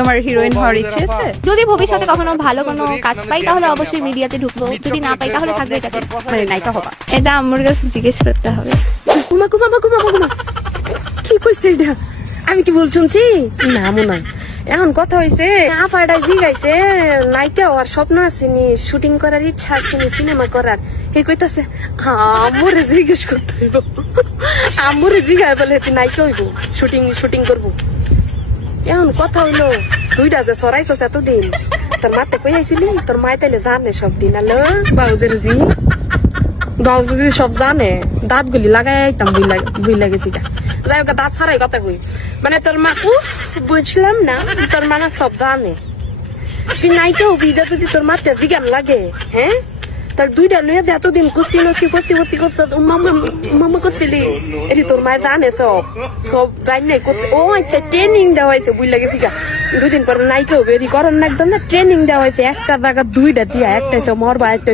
তোমার হিরোইন হওয়ার ইচ্ছে আছে? যদি ভবিষ্যতে কখনো ভালো কোনো কাজ পাই তাহলে অবশ্যই মিডিয়াতে ঢুকবো, যদি না পাই তাহলে থাকবে এটাতে, মানে নায়িকা হবা? এটা আম্মুর কাছে জিজ্ঞেস করতে হবে। কি কইছে এটা? আমি কি ভুল শুনছি? না মনে হয় এখন কথা হয়েছে আফারটা জিগাইছে নায়িকা হওয়ার স্বপ্ন আসেনি, শুটিং করার ইচ্ছা আসেনি, সিনেমা করার। কে কইতাছে আম্মুরে জিজ্ঞেস করতে হইব, আম্মুরে জিগাই বলে তুই নায়িকা হইব, শুটিং করবো। এখন কথা হইলো তুইটা যে সরাইছস এতদিন, তোর মাতে কই আইছিলি? তোর মায় তাইলে জানে সব দিন। আলো বাউজের জি বাউজি সব জানে, দাঁত গুলি লাগাইতাম বুই লাগেছি। যাই হোক দাঁত ছাড়াই কথা কই, মানে তোর মা উফ বুঝলাম না, তোর মা না সব জানে। তুই নাইকে হবি যদি তোর মাতে জিগান লাগে, হ্যাঁ তার দুইটা লইয়া যে এতদিন কুস্তি নস্তি করছি মামা করছিলি, এটি তোর মায় জানে সব জানি করছে। ও আচ্ছা ট্রেনিং দেওয়া হয়েছে বুঝ লাগে ঠিক আছে, 2 দিন পরে নাইকে হবে এটি করার না, একদম না ট্রেনিং দেওয়া হয়েছে, একটা জায়গা 2টা দিয়া, একটা মরবা একটা